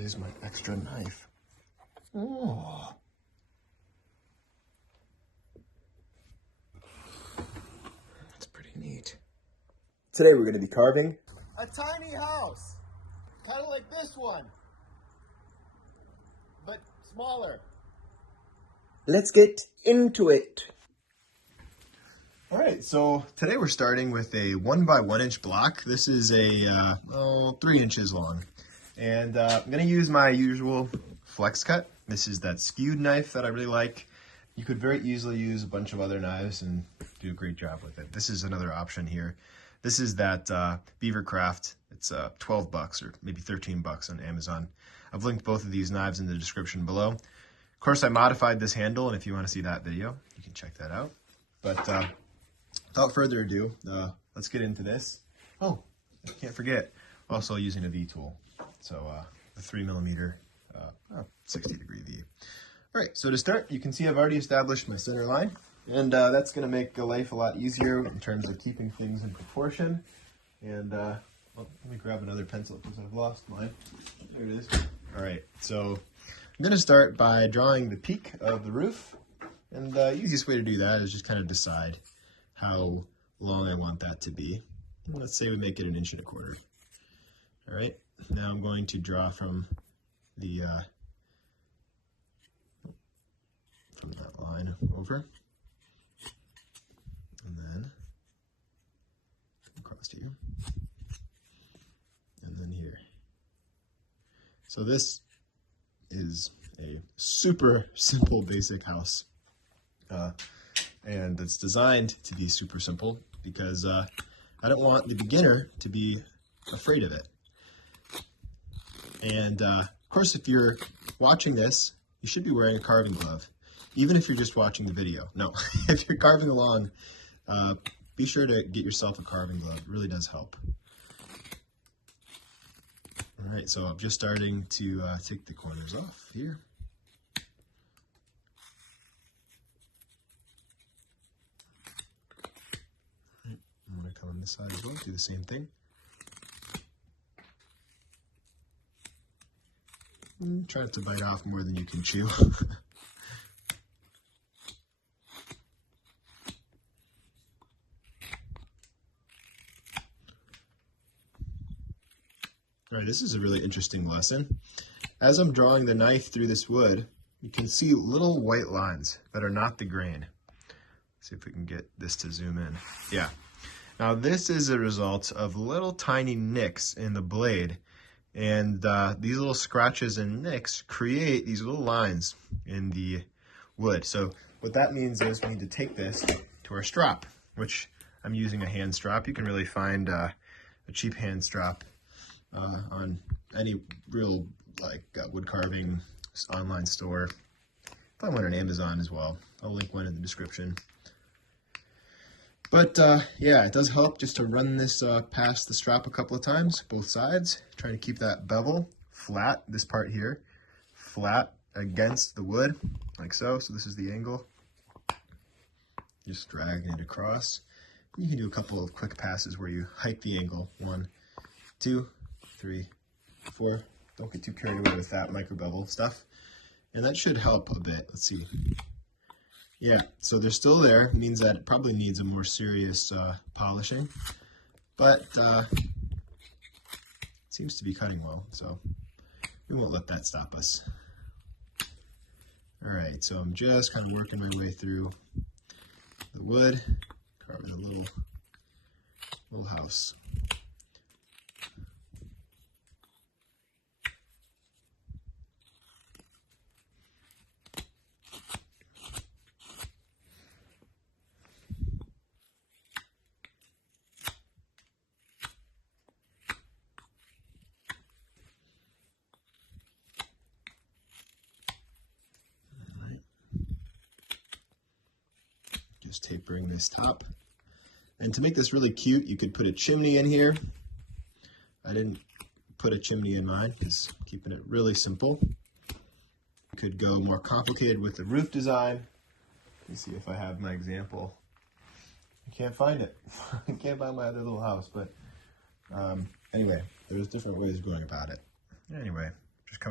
is my extra knife. Oh. That's pretty neat. Today we're going to be carving a tiny house, kind of like this one, but smaller. Let's get into it. All right, so today we're starting with a 1x1 inch block. This is a 3 inches long. And I'm gonna use my usual Flexcut. This is that skewed knife that I really like. You could very easily use a bunch of other knives and do a great job with it. This is another option here. This is that Beavercraft. It's 12 bucks or maybe 13 bucks on Amazon. I've linked both of these knives in the description below. Of course, I modified this handle, and if you want to see that video, you can check that out. But without further ado, let's get into this. Oh, I can't forget, also using a V-tool. So the 3mm 60-degree V. All right, so to start, you can see I've already established my center line, and that's going to make life a lot easier in terms of keeping things in proportion. And well, let me grab another pencil because I've lost mine. There it is. All right, so I'm going to start by drawing the peak of the roof, and the easiest way to do that is just kind of decide how long I want that to be. Let's say we make it 1 1/4 inches. All right, now I'm going to draw from the from that line over, and then across here, and then here. So this is a super simple basic house, and it's designed to be super simple because I don't want the beginner to be afraid of it. And of course, if you're watching this, you should be wearing a carving glove, even if you're just watching the video. No, if you're carving along, be sure to get yourself a carving glove. It really does help. All right, so I'm just starting to take the corners off here. All right, I'm going to come on this side as well, do the same thing. Try not to bite off more than you can chew. All right, this is a really interesting lesson. As I'm drawing the knife through this wood, you can see little white lines that are not the grain. Let's see if we can get this to zoom in. Yeah. Now this is a result of little tiny nicks in the blade. And these little scratches and nicks create these little lines in the wood. So what that means is we need to take this to our strop, which I'm using a hand strop. You can really find a cheap hand strop on any real wood carving online store. Probably one on Amazon as well. I'll link one in the description. But yeah, it does help just to run this past the strap a couple of times, both sides, trying to keep that bevel flat, this part here, flat against the wood, like so. So this is the angle. Just dragging it across. You can do a couple of quick passes where you hike the angle. 1, 2, 3, 4. Don't get too carried away with that micro bevel stuff. And that should help a bit. Let's see. Yeah, so they're still there. It means that it probably needs a more serious polishing, but it seems to be cutting well, so we won't let that stop us. All right, so I'm just kind of working my way through the wood, carving a little house. Just tapering this top. And to make this really cute, you could put a chimney in here. I didn't put a chimney in mine because I'm keeping it really simple. You could go more complicated with the roof design. Let me see if I have my example. I can't find it. I can't find my other little house, but anyway, there's different ways of going about it. Anyway, just coming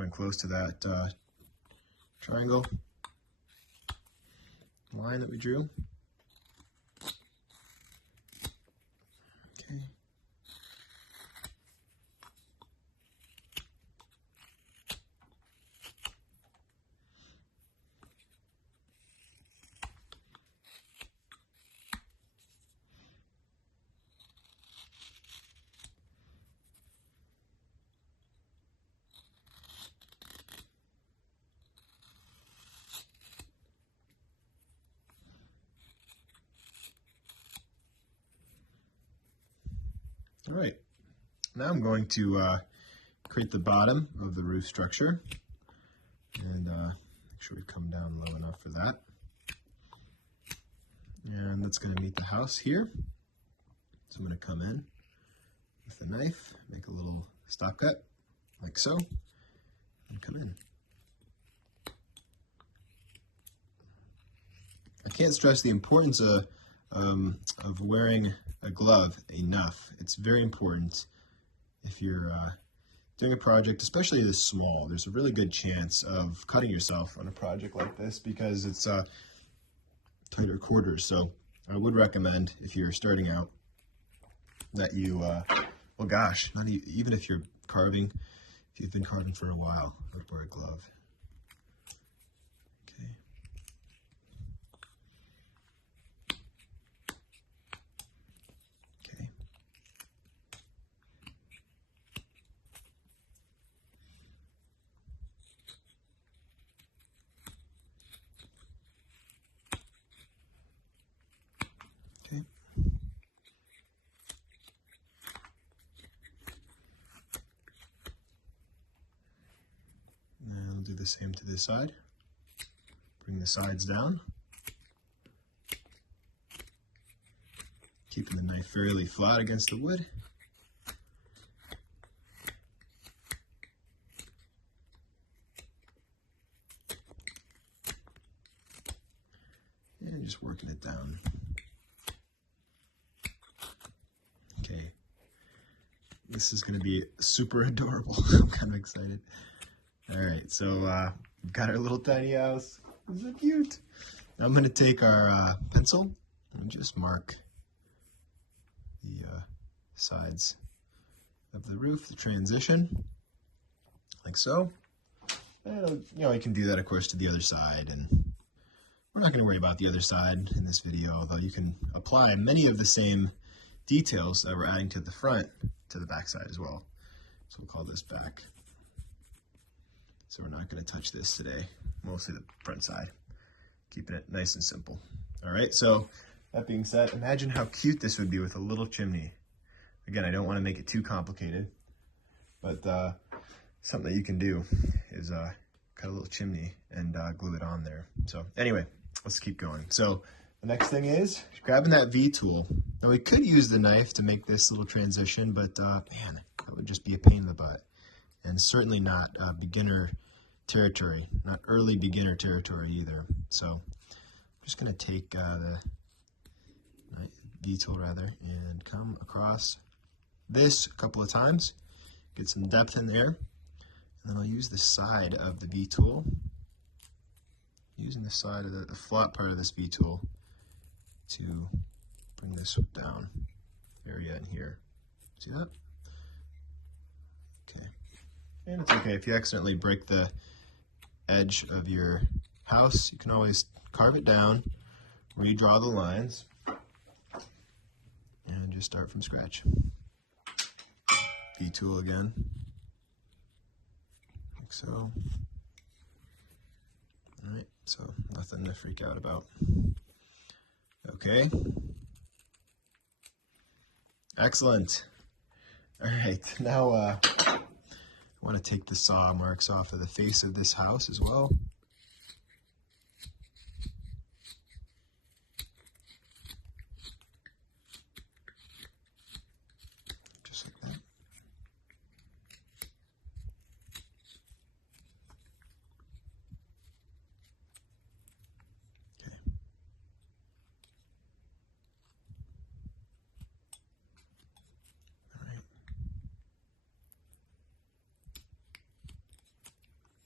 down close to that triangle line that we drew. Okay. All right, now I'm going to create the bottom of the roof structure, and make sure we come down low enough for that. And that's going to meet the house here. So I'm going to come in with a knife, make a little stop cut, like so, and come in. I can't stress the importance of wearing a glove enough. It's very important if you're doing a project, especially this small. There's a really good chance of cutting yourself on a project like this because it's tighter quarters. So I would recommend, if you're starting out, that you, well gosh, even if you're carving, if you've been carving for a while, I'd wear a glove. Okay. Okay. And we'll do the same to this side. Bring the sides down. Keeping the knife fairly flat against the wood. And just working it down. Okay, this is going to be super adorable. I'm kind of excited. All right, so we've got our little tiny house. It's so cute. Now I'm going to take our pencil and just mark the sides of the roof, the transition, like so. And, you know, you can do that, of course, to the other side, and we're not going to worry about the other side in this video, although you can apply many of the same details that we're adding to the front to the back side as well. So we'll call this back. So we're not going to touch this today, mostly the front side, keeping it nice and simple. All right, so that being said, imagine how cute this would be with a little chimney. Again, I don't want to make it too complicated, but something that you can do is cut a little chimney and glue it on there. So anyway, let's keep going. So the next thing is grabbing that V tool. Now we could use the knife to make this little transition, but man, that would just be a pain in the butt. And certainly not beginner territory, not early beginner territory either. So I'm just going to take the V tool rather and come across this a couple of times, get some depth in there, and then I'll use the side of the V tool, using the side of the flat part of this V tool to bring this down area in here. See that? Okay. And it's okay if you accidentally break the edge of your house, you can always carve it down, redraw the lines, and just start from scratch. V tool again, like so. All right, so nothing to freak out about. Okay. Excellent. All right, now I want to take the saw marks off of the face of this house as well. Just like that. Okay. All right.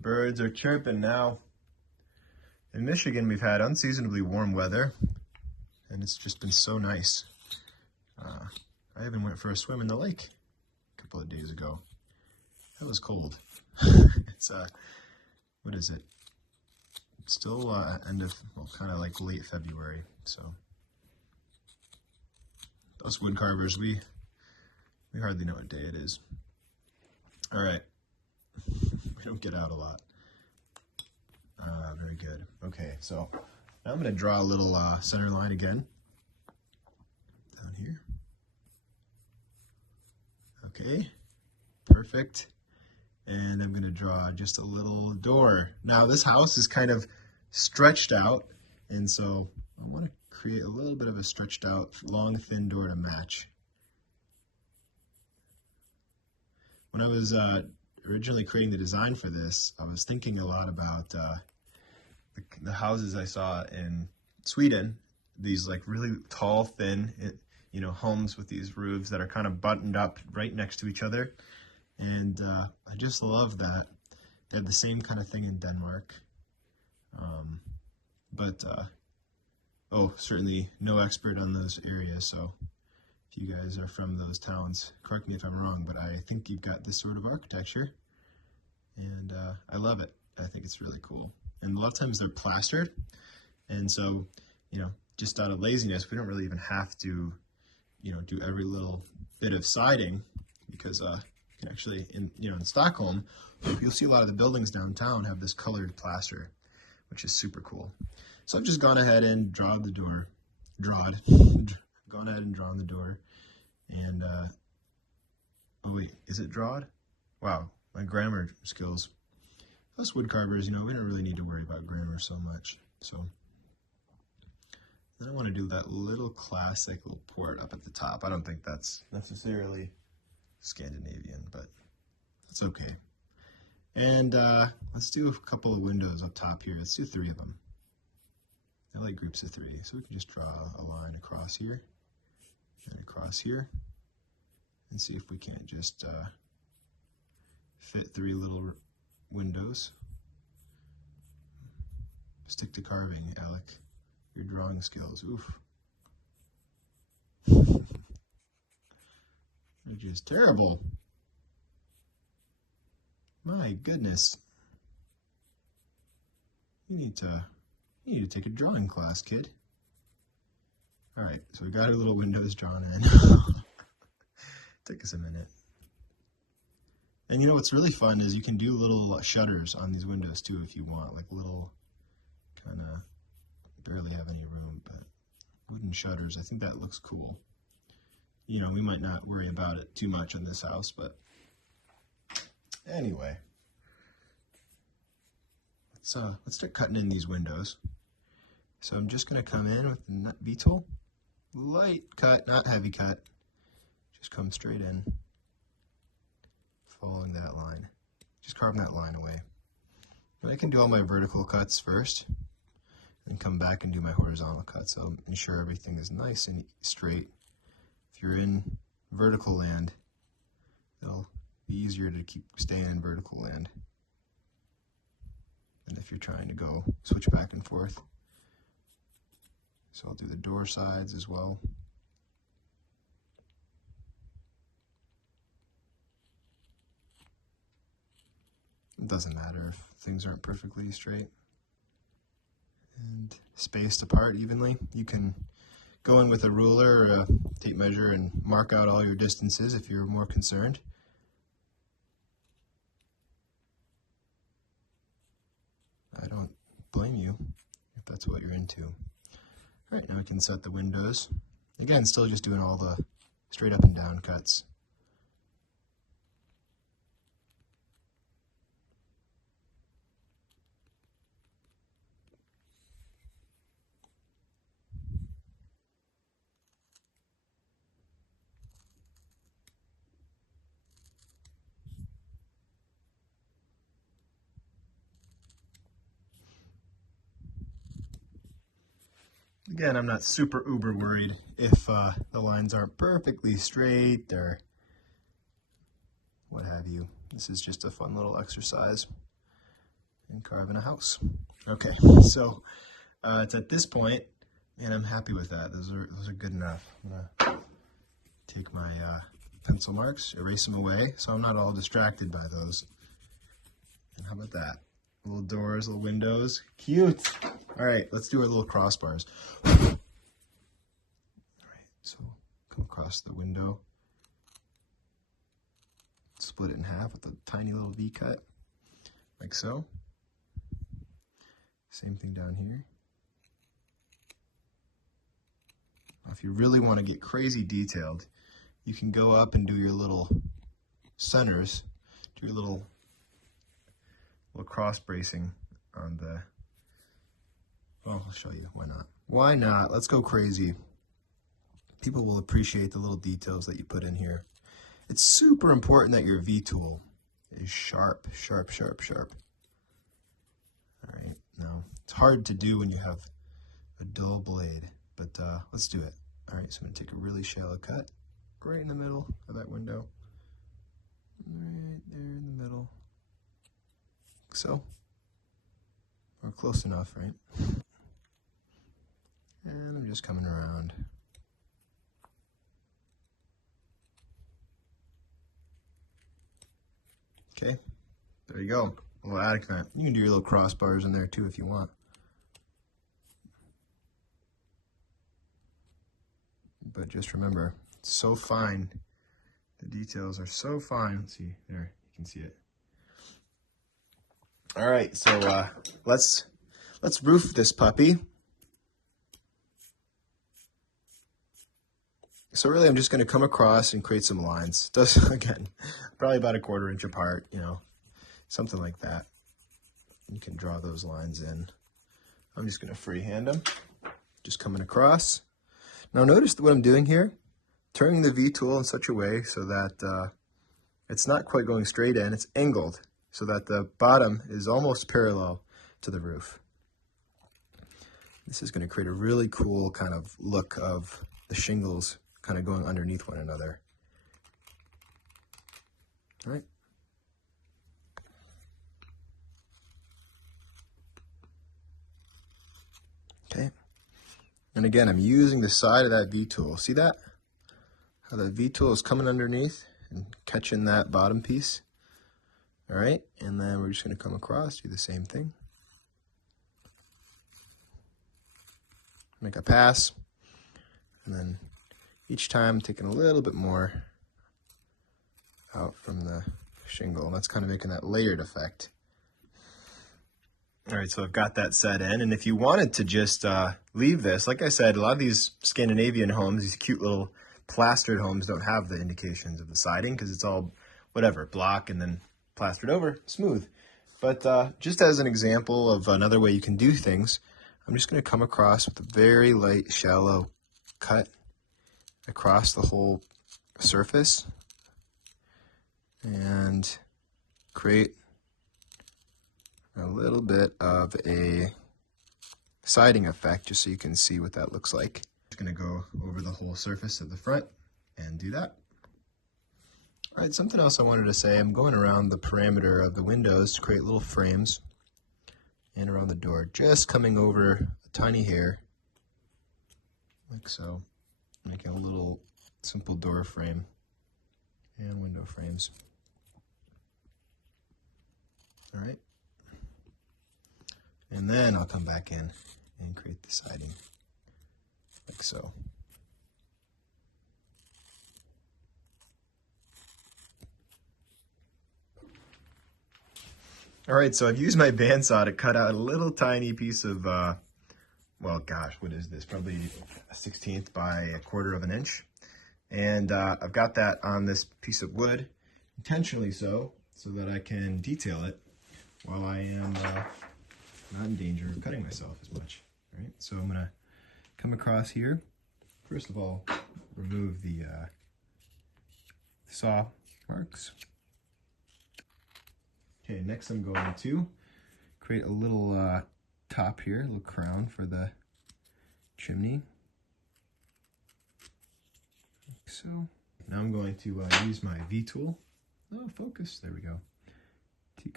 birds are chirping now. In Michigan, we've had unseasonably warm weather, and it's just been so nice. I even went for a swim in the lake a couple of days ago. That was cold. It's, what is it? It's still end of, well, kind of like late February, so. Us wood carvers, we hardly know what day it is. All right, we don't get out a lot. Very good. Okay, so now I'm going to draw a little center line again down here. Okay, perfect. And I'm going to draw just a little door. Now this house is kind of stretched out, and so I want to create a little bit of a stretched out, long, thin door to match. When I was originally creating the design for this, I was thinking a lot about the houses I saw in Sweden, these like really tall, thin, homes with these roofs that are kind of buttoned up right next to each other. And I just love that. They have the same kind of thing in Denmark. Certainly no expert on those areas, so if you guys are from those towns, correct me if I'm wrong, but I think you've got this sort of architecture, and I love it. I think it's really cool. And a lot of times they're plastered, and so, just out of laziness, we don't really even have to, do every little bit of siding, because actually, in Stockholm, you'll see a lot of the buildings downtown have this colored plaster, which is super cool. So I've just gone ahead and drawn the door, drawn the door, and oh wait, is it drawed? Wow, my grammar skills. Us wood carvers, we don't really need to worry about grammar so much. So then I want to do that little classic little port up at the top. I don't think that's necessarily Scandinavian, but that's okay. And let's do a couple of windows up top here. Let's do 3 of them. I like groups of 3, so we can just draw a line across here and across here, and see if we can't just fit 3 little windows. Stick to carving, Alec. Your drawing skills, oof. They're just terrible. My goodness. You need to take a drawing class, kid. All right, so we got our little windows drawn in. Took us a minute. And what's really fun is you can do little shutters on these windows too if you want, like little kind of barely have any room, but wooden shutters. I think that looks cool. We might not worry about it too much on this house, but anyway, let's start cutting in these windows. So I'm just going to come in with the nut V-tool, light cut, not heavy cut, just come straight in, following that line, just carving that line away. But I can do all my vertical cuts first, and come back and do my horizontal cuts, so ensure everything is nice and straight. If you're in vertical land, it'll be easier to keep staying in vertical land than if you're trying to go switch back and forth. So I'll do the door sides as well. It doesn't matter if things aren't perfectly straight and spaced apart evenly. You can go in with a ruler or a tape measure and mark out all your distances if you're more concerned. I don't blame you if that's what you're into. All right, now we can set the windows. Again, still just doing all the straight up and down cuts. Again, I'm not super uber worried if the lines aren't perfectly straight or what have you. This is just a fun little exercise. and carving a house. Okay, so it's at this point, and I'm happy with that. Those are good enough. I'm gonna take my pencil marks, erase them away, so I'm not all distracted by those. And how about that? Little doors, little windows, cute. All right, let's do our little crossbars. All right, so come across the window, split it in half with a tiny little V cut, like so. Same thing down here. Now, if you really want to get crazy detailed, you can go up and do your little centers, do your little cross bracing on the, well, I'll show you, why not? Why not? Let's go crazy. People will appreciate the little details that you put in here. It's super important that your V-tool is sharp, sharp, sharp, sharp. All right, now it's hard to do when you have a dull blade, but let's do it. All right, so I'm gonna take a really shallow cut right in the middle of that window. Right there in the middle. So, we're close enough, right? And I'm just coming around. Okay, there you go. A little attic vent. You can do your little crossbars in there too if you want. But just remember, it's so fine. The details are so fine. Let's see, there, you can see it. All right, so let's roof this puppy. So really, I'm just going to come across and create some lines. Just again, probably about a 1/4 inch apart, you know, something like that. You can draw those lines in. I'm just going to freehand them, just coming across. Now notice what I'm doing here, turning the V-tool in such a way so that it's not quite going straight in, it's angled, so that the bottom is almost parallel to the roof. This is going to create a really cool kind of look of the shingles kind of going underneath one another. All right. Okay. And again, I'm using the side of that V-tool. See that? How the V-tool is coming underneath and catching that bottom piece. All right, and then we're just going to come across, do the same thing. Make a pass, and then each time taking a little bit more out from the shingle, and that's kind of making that layered effect. All right, so I've got that set in, and if you wanted to just leave this, like I said, a lot of these Scandinavian homes, these cute little plastered homes, don't have the indications of the siding because it's all whatever, block and then plastered over, smooth. But just as an example of another way you can do things, I'm just going to come across with a very light, shallow cut across the whole surface and create a little bit of a siding effect just so you can see what that looks like. Just going to go over the whole surface of the front and do that. All right, something else I wanted to say, I'm going around the perimeter of the windows to create little frames and around the door, just coming over a tiny hair, like so, making a little simple door frame and window frames. All right, and then I'll come back in and create the siding, like so. All right, so I've used my bandsaw to cut out a little tiny piece of, well, gosh, what is this? Probably a 1/16 by a 1/4 of an inch. And I've got that on this piece of wood, intentionally so that I can detail it while I am not in danger of cutting myself as much. All right, so I'm gonna come across here. First of all, remove the saw marks. Okay, next I'm going to create a little top here, a little crown for the chimney. Like so. Now I'm going to use my V-tool. Oh, focus, there we go. To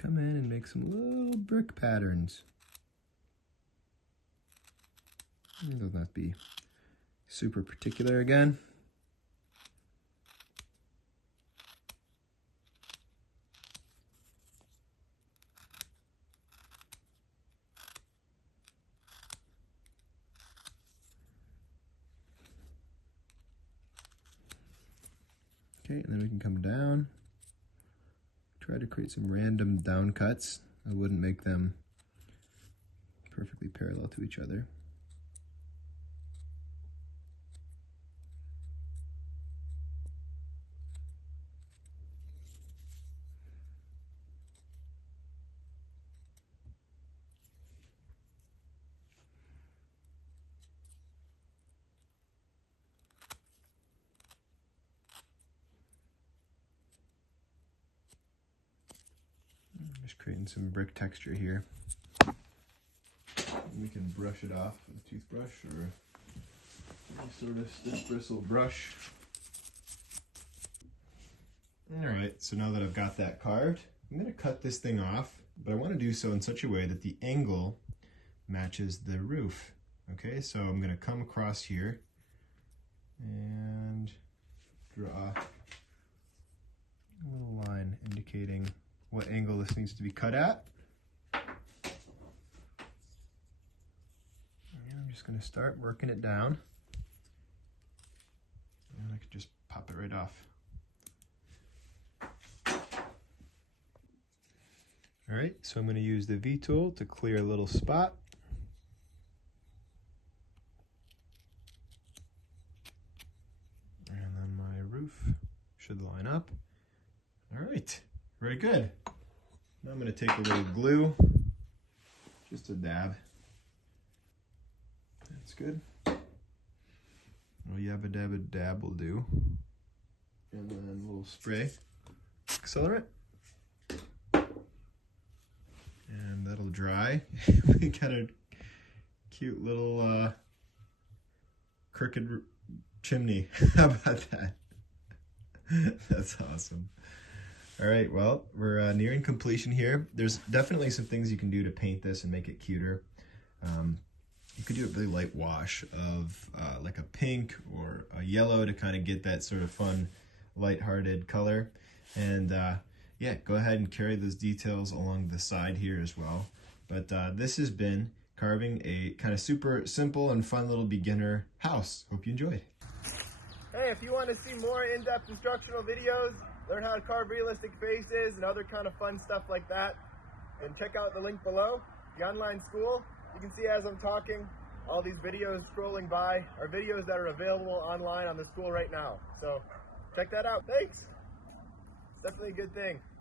come in and make some little brick patterns. It doesn't have to be super particular again. Okay, and then we can come down. Try to create some random down cuts. I wouldn't make them perfectly parallel to each other. Just creating some brick texture here. We can brush it off with a toothbrush or any sort of stiff bristle brush. Alright, so now that I've got that carved, I'm going to cut this thing off, but I want to do so in such a way that the angle matches the roof. Okay, so I'm going to come across here and draw a little line indicating what angle this needs to be cut at. And I'm just going to start working it down. And I could just pop it right off. All right, so I'm going to use the V tool to clear a little spot. And then my roof should line up. All right, very good. Now I'm going to take a little glue, just a dab. That's good. Oh, yabba dabba dab will do. And then a little spray, Accelerant. And that'll dry. We got a cute little crooked chimney. How about that? That's awesome. All right, well, we're nearing completion here. There's definitely some things you can do to paint this and make it cuter. You could do a really light wash of like a pink or a yellow to kind of get that sort of fun, lighthearted color. And yeah, go ahead and carry those details along the side here as well. But this has been carving a kind of super simple and fun little beginner house. Hope you enjoyed. Hey, if you want to see more in-depth instructional videos, learn how to carve realistic faces and other kind of fun stuff like that, and check out the link below, the online school. You can see as I'm talking, all these videos scrolling by are videos that are available online on the school right now. So check that out. Thanks. It's definitely a good thing.